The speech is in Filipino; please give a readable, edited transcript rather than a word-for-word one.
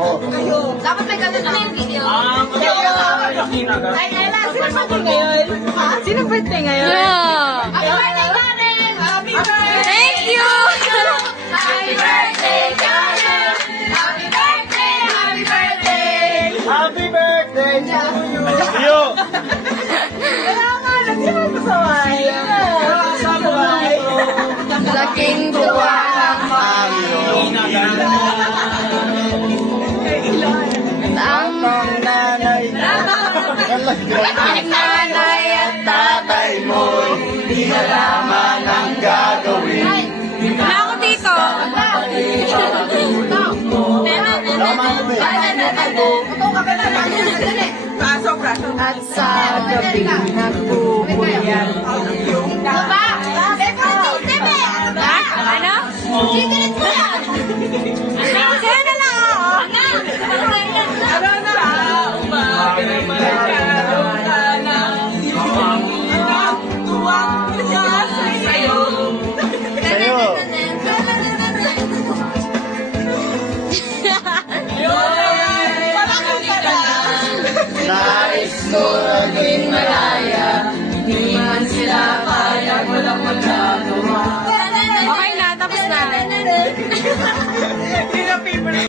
Dapat may ganun na yung video. Ay, Ella, sino birthday ngayon? Sino birthday ngayon? Happy birthday, Karen! Happy birthday! Thank you! Happy birthday, Karen! Happy birthday! Happy birthday! Happy birthday to you! Kailangan, sino masaway? Masaway. Laking tuwa ng Panginoon. Ang nanay at tatay mo, hindi na lamang ang gagawin. Wala ako dito. Pasok. At sa gabi nagbubuyan